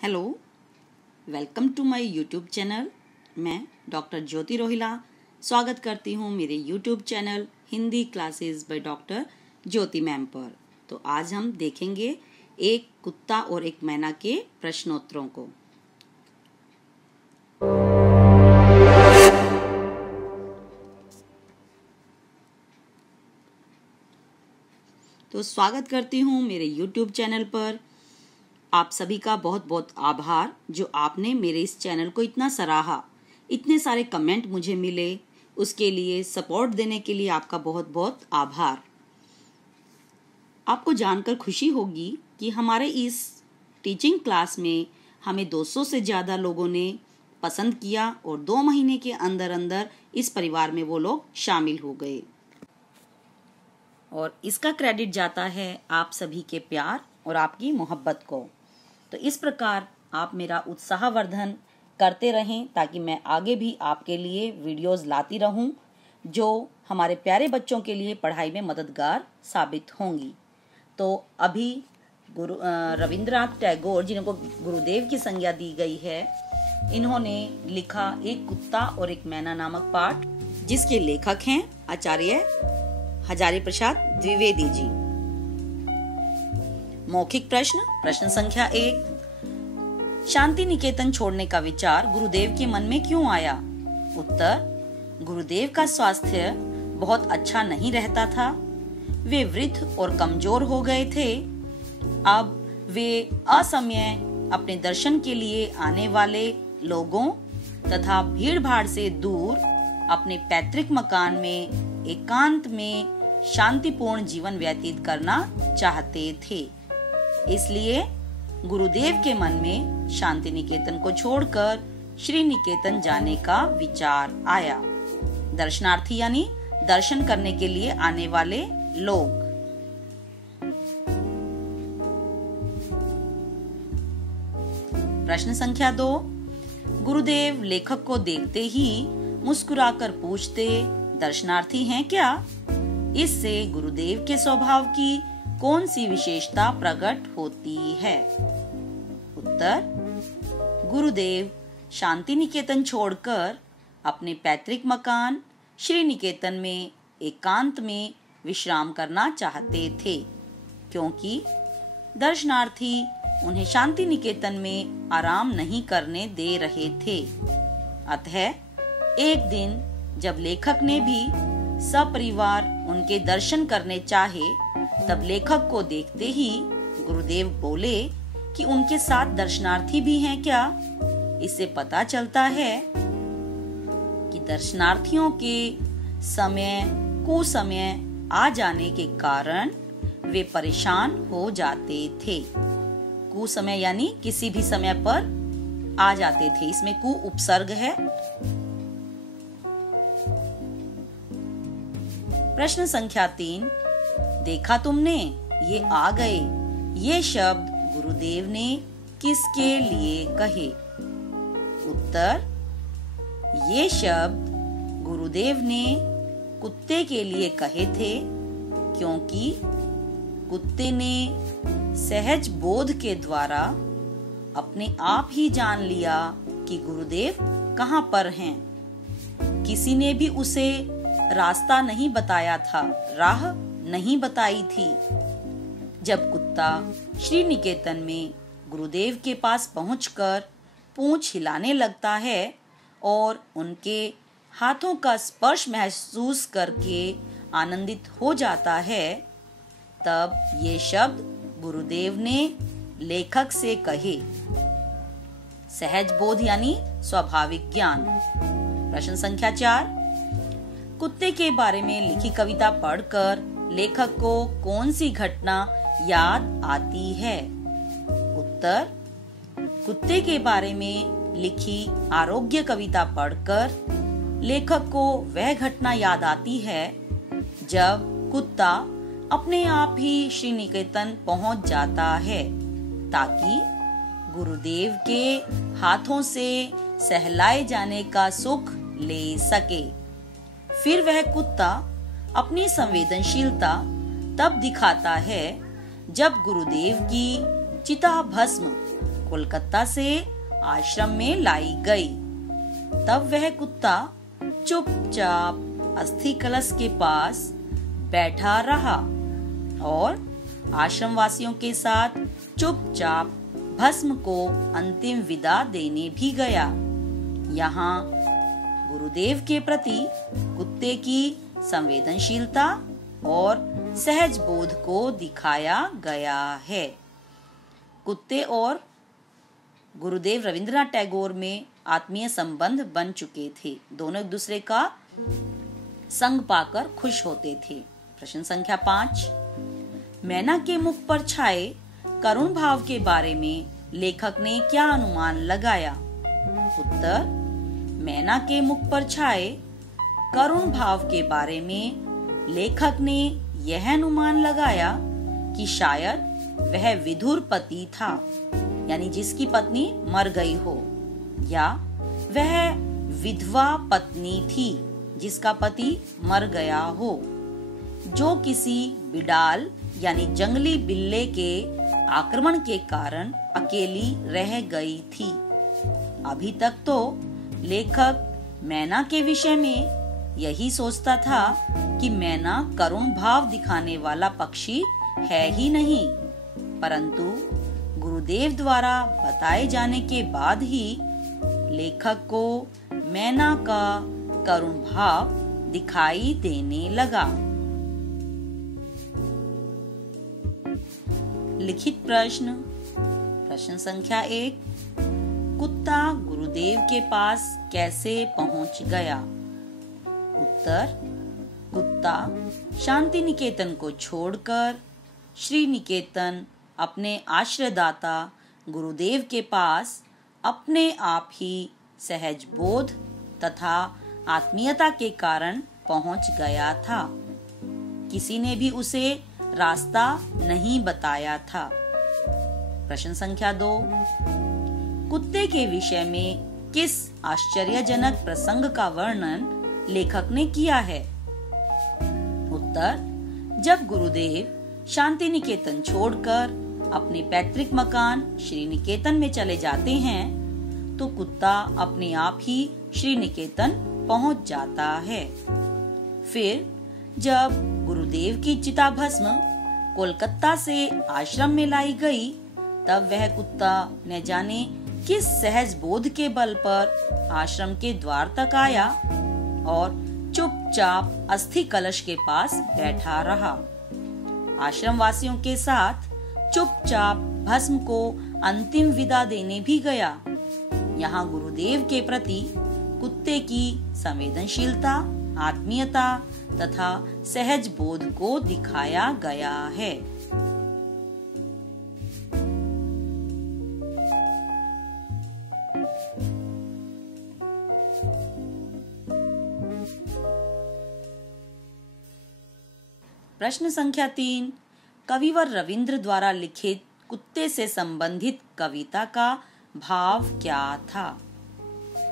Hello, welcome to my YouTube channel. मैं doctor Jyoti Rohila स्वागत करती हूँ मेरे YouTube channel Hindi classes by doctor Jyoti ma'am पर। तो आज हम देखेंगे एक कुत्ता और एक मैना के प्रश्नोत्तरों को। तो स्वागत करती हूँ मेरे यूट्यूब चैनल पर। आप सभी का बहुत बहुत आभार जो आपने मेरे इस चैनल को इतना सराहा, इतने सारे कमेंट मुझे मिले, उसके लिए सपोर्ट देने के लिए आपका बहुत बहुत आभार। आपको जानकर खुशी होगी कि हमारे इस टीचिंग क्लास में हमें 200 से ज़्यादा लोगों ने पसंद किया और 2 महीने के अंदर अंदर इस परिवार में वो लोग शामिल हो गए। और इसका क्रेडिट जाता है आप सभी के प्यार और आपकी मोहब्बत को। तो इस प्रकार आप मेरा उत्साहवर्धन करते रहें ताकि मैं आगे भी आपके लिए वीडियोस लाती रहूं जो हमारे प्यारे बच्चों के लिए पढ़ाई में मददगार साबित होंगी। तो अभी रविंद्रनाथ टैगोर, जिनको गुरुदेव की संज्ञा दी गई है, इन्होंने लिखा एक कुत्ता और एक मैना नामक पाठ, जिसके लेखक हैं आचार्य हजारी प्रसाद द्विवेदी जी। मौखिक प्रश्न संख्या 1। शांति निकेतन छोड़ने का विचार गुरुदेव के मन में क्यों आया? उत्तर, गुरुदेव का स्वास्थ्य बहुत अच्छा नहीं रहता था। वे वृद्ध और कमजोर हो गए थे। अब वे असमय अपने दर्शन के लिए आने वाले लोगों तथा भीड़ भाड़ से दूर अपने पैतृक मकान में एकांत में शांतिपूर्ण जीवन व्यतीत करना चाहते थे। इसलिए गुरुदेव के मन में शांति निकेतन को छोड़कर श्री निकेतन जाने का विचार आया। दर्शनार्थी यानी दर्शन करने के लिए आने वाले लोग। प्रश्न संख्या 2। गुरुदेव लेखक को देखते ही मुस्कुराकर पूछते, दर्शनार्थी हैं क्या? इससे गुरुदेव के स्वभाव की कौन सी विशेषता प्रकट होती है? उत्तर, गुरुदेव शांति निकेतन छोड़कर अपने पैतृक मकान श्री निकेतन में एकांत में विश्राम करना चाहते थे, क्योंकि दर्शनार्थी उन्हें शांति निकेतन में आराम नहीं करने दे रहे थे। अतः एक दिन जब लेखक ने भी सपरिवार उनके दर्शन करने चाहे, तब लेखक को देखते ही गुरुदेव बोले कि उनके साथ दर्शनार्थी भी हैं क्या? इससे पता चलता है कि दर्शनार्थियों के समय कुसमय आ जाने के कारण वे परेशान हो जाते थे। कुसमय यानी किसी भी समय पर आ जाते थे, इसमें कु उपसर्ग है। प्रश्न संख्या 3। देखा तुमने, ये आ गए। ये शब्द गुरुदेव ने किसके लिए कहे? उत्तर, ये शब्द गुरुदेव ने कुत्ते के लिए कहे थे, क्योंकि कुत्ते ने सहज बोध के द्वारा अपने आप ही जान लिया कि गुरुदेव कहाँ पर हैं। किसी ने भी उसे रास्ता नहीं बताया था, राह नहीं बताई थी। जब कुत्ता श्री निकेतन में गुरुदेव के पास पहुंचकर पूंछ हिलाने लगता है और उनके हाथों का स्पर्श महसूस करके आनंदित हो जाता है, तब ये शब्द गुरुदेव ने लेखक से कहे। सहज बोध यानी स्वाभाविक ज्ञान। प्रश्न संख्या 4। कुत्ते के बारे में लिखी कविता पढ़कर लेखक को कौन सी घटना याद आती है? उत्तर, कुत्ते के बारे में लिखी आरोग्य कविता पढ़कर लेखक को वह घटना याद आती है जब कुत्ता अपने आप ही श्री निकेतन पहुंच जाता है ताकि गुरुदेव के हाथों से सहलाए जाने का सुख ले सके। फिर वह कुत्ता अपनी संवेदनशीलता तब दिखाता है जब गुरुदेव की चिता भस्म कोलकाता से आश्रम में लाई गई। तब वह कुत्ता चुपचाप अस्थि कलश के पास बैठा रहा और आश्रम वासियों के साथ चुपचाप भस्म को अंतिम विदा देने भी गया। यहाँ गुरुदेव के प्रति कुत्ते की संवेदनशीलता और सहज बोध को दिखाया गया है। कुत्ते और गुरुदेव रविंद्रनाथ टैगोर में आत्मीय संबंध बन चुके थे। दोनों एक दूसरे का संग पाकर खुश होते थे। प्रश्न संख्या 5, मैना के मुख पर छाए करुण भाव के बारे में लेखक ने क्या अनुमान लगाया? उत्तर, मैना के मुख पर छाए करुण भाव के बारे में लेखक ने यह अनुमान लगाया कि शायद वह विधुर पति था, यानी जिसकी पत्नी मर गई हो, या वह विधवा पत्नी थी जिसका पति मर गया हो, जो किसी बिडाल यानी जंगली बिल्ले के आक्रमण के कारण अकेली रह गई थी। अभी तक तो लेखक मैना के विषय में यही सोचता था कि मैना करुण भाव दिखाने वाला पक्षी है ही नहीं, परंतु गुरुदेव द्वारा बताए जाने के बाद ही लेखक को मैना का करुण भाव दिखाई देने लगा। लिखित प्रश्न। प्रश्न संख्या 1, कुत्ता गुरुदेव के पास कैसे पहुंच गया? उत्तर, कुत्ता शांति निकेतन को छोड़कर श्री निकेतन अपने आश्रयदाता गुरुदेव के पास अपने आप ही सहज बोध तथा आत्मीयता के कारण पहुंच गया था। किसी ने भी उसे रास्ता नहीं बताया था। प्रश्न संख्या 2, कुत्ते के विषय में किस आश्चर्यजनक प्रसंग का वर्णन लेखक ने किया है? उत्तर, जब गुरुदेव शांति निकेतन छोड़कर अपने पैतृक मकान श्री निकेतन में चले जाते हैं तो कुत्ता अपने आप ही श्री निकेतन पहुंच जाता है। फिर जब गुरुदेव की चिताभस्म कोलकाता से आश्रम में लाई गई तब वह कुत्ता न जाने किस सहज बोध के बल पर आश्रम के द्वार तक आया और चुपचाप अस्थि कलश के पास बैठा रहा। आश्रम वासियों के साथ चुपचाप भस्म को अंतिम विदा देने भी गया। यहाँ गुरुदेव के प्रति कुत्ते की संवेदनशीलता, आत्मीयता तथा सहज बोध को दिखाया गया है। प्रश्न संख्या 3, कविवर रविंद्र द्वारा लिखित कुत्ते से संबंधित कविता का भाव क्या था?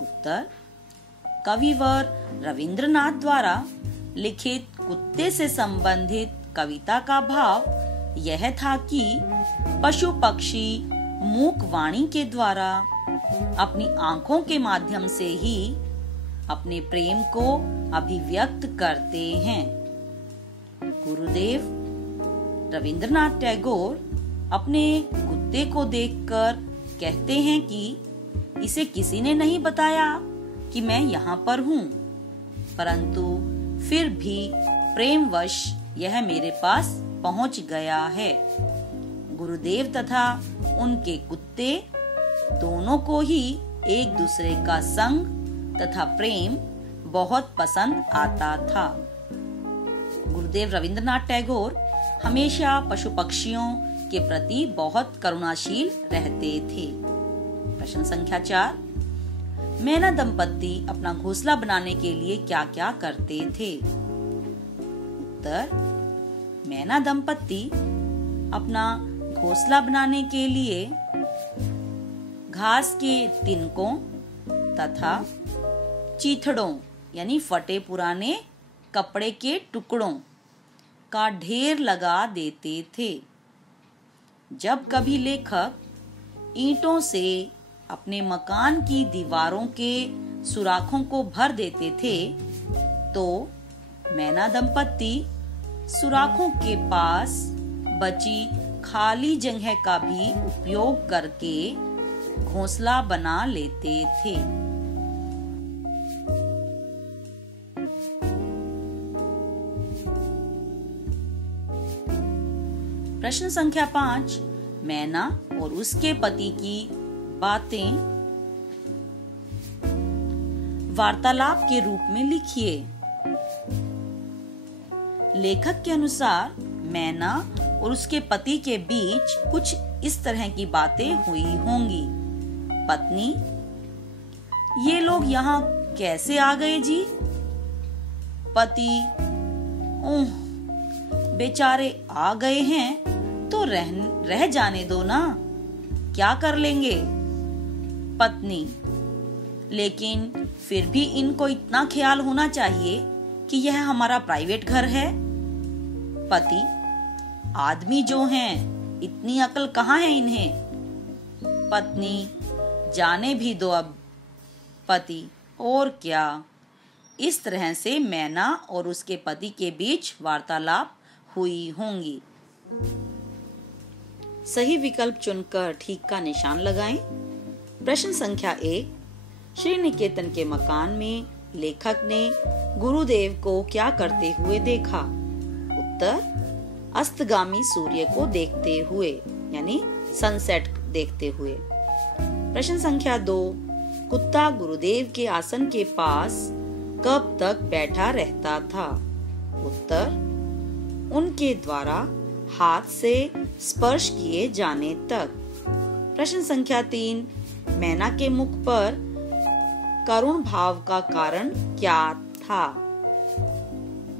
उत्तर, कविवर रविंद्रनाथ द्वारा लिखित कुत्ते से संबंधित कविता का भाव यह था कि पशु पक्षी मूक वाणी के द्वारा अपनी आंखों के माध्यम से ही अपने प्रेम को अभिव्यक्त करते हैं। गुरुदेव रविंद्रनाथ टैगोर अपने कुत्ते को देखकर कहते हैं कि इसे किसी ने नहीं बताया कि मैं यहाँ पर हूँ, परंतु फिर भी प्रेमवश यह मेरे पास पहुँच गया है। गुरुदेव तथा उनके कुत्ते दोनों को ही एक दूसरे का संग तथा प्रेम बहुत पसंद आता था। गुरुदेव रविंद्रनाथ टैगोर हमेशा पशु पक्षियों के प्रति बहुत करुणाशील रहते थे। प्रश्न संख्या 4, मैना दंपत्ति अपना घोंसला बनाने के लिए क्या क्या करते थे? उत्तर, मैना दंपत्ति अपना घोंसला बनाने के लिए घास के तिनकों तथा चीथड़ों यानी फटे पुराने कपड़े के टुकड़ों का ढेर लगा देते थे। जब कभी लेखक ईंटों से अपने मकान की दीवारों के सुराखों को भर देते थे, तो मैना दंपत्ति सुराखों के पास बची खाली जगह का भी उपयोग करके घोंसला बना लेते थे। प्रश्न संख्या 5, मैना और उसके पति की बातें वार्तालाप के रूप में लिखिए। लेखक के अनुसार मैना और उसके पति के बीच कुछ इस तरह की बातें हुई होंगी। पत्नी: ये लोग यहाँ कैसे आ गए जी? पति: ओह, बेचारे आ गए हैं तो रह जाने दो ना, क्या कर लेंगे? पत्नी: लेकिन फिर भी इनको इतना ख्याल होना चाहिए कि यह हमारा प्राइवेट घर है। पति: आदमी जो हैं, इतनी अकल कहाँ है इन्हें? पत्नी: जाने भी दो अब। पति: और क्या? इस तरह से मैना और उसके पति के बीच वार्तालाप हुई होंगी। सही विकल्प चुनकर ठीक का निशान लगाएं। प्रश्न संख्या 1, श्री निकेतन के मकान में लेखक ने गुरुदेव को क्या करते हुए देखा? उत्तर: अस्तगामी सूर्य को देखते हुए, यानी सनसेट देखते हुए। प्रश्न संख्या 2, कुत्ता गुरुदेव के आसन के पास कब तक बैठा रहता था? उत्तर: उनके द्वारा हाथ से स्पर्श किए जाने तक। प्रश्न संख्या 3, मैना के मुख पर करुण भाव का कारण क्या था?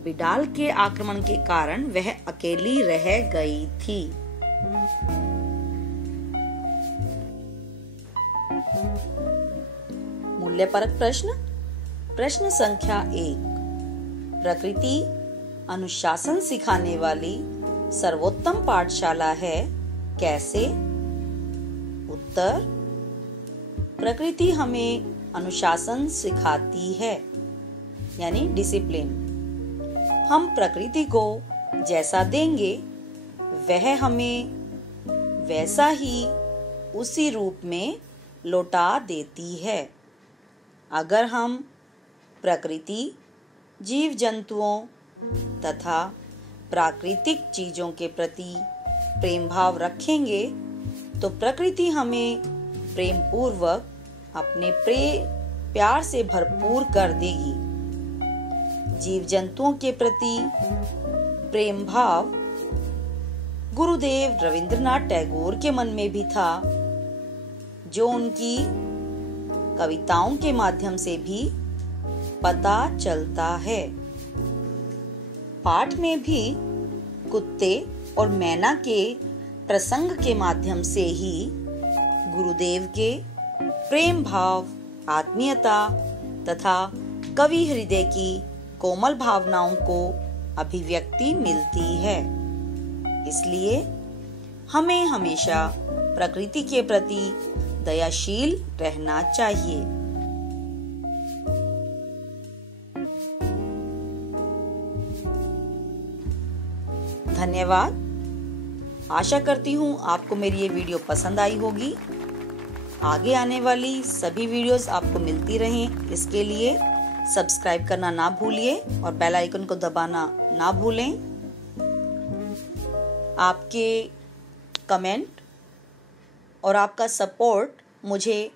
बिडाल के आक्रमण के कारण वह अकेली रह गई थी। मूल्यपरक प्रश्न। प्रश्न संख्या 1, प्रकृति अनुशासन सिखाने वाली सर्वोत्तम पाठशाला है, कैसे? उत्तर: प्रकृति हमें अनुशासन सिखाती है, यानी डिसिप्लिन। हम प्रकृति को जैसा देंगे वह हमें वैसा ही उसी रूप में लौटा देती है। अगर हम प्रकृति, जीव जंतुओं तथा प्राकृतिक चीजों के प्रति प्रेम भाव रखेंगे तो प्रकृति हमें प्रेम पूर्वक अपने प्यार से भरपूर कर देगी। जीव जंतुओं के प्रति प्रेम भाव गुरुदेव रविंद्रनाथ टैगोर के मन में भी था, जो उनकी कविताओं के माध्यम से भी पता चलता है। पाठ में भी कुत्ते और मैना के प्रसंग के माध्यम से ही गुरुदेव के प्रेम भाव, आत्मीयता तथा कवि हृदय की कोमल भावनाओं को अभिव्यक्ति मिलती है। इसलिए हमें हमेशा प्रकृति के प्रति दयाशील रहना चाहिए। धन्यवाद। आशा करती हूँ आपको मेरी ये वीडियो पसंद आई होगी। आगे आने वाली सभी वीडियोस आपको मिलती रहें, इसके लिए सब्सक्राइब करना ना भूलिए और बेल आइकन को दबाना ना भूलें। आपके कमेंट और आपका सपोर्ट मुझे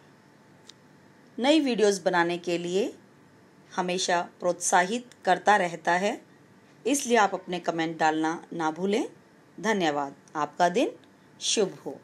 नई वीडियोस बनाने के लिए हमेशा प्रोत्साहित करता रहता है, इसलिए आप अपने कमेंट डालना ना भूलें। धन्यवाद। आपका दिन शुभ हो।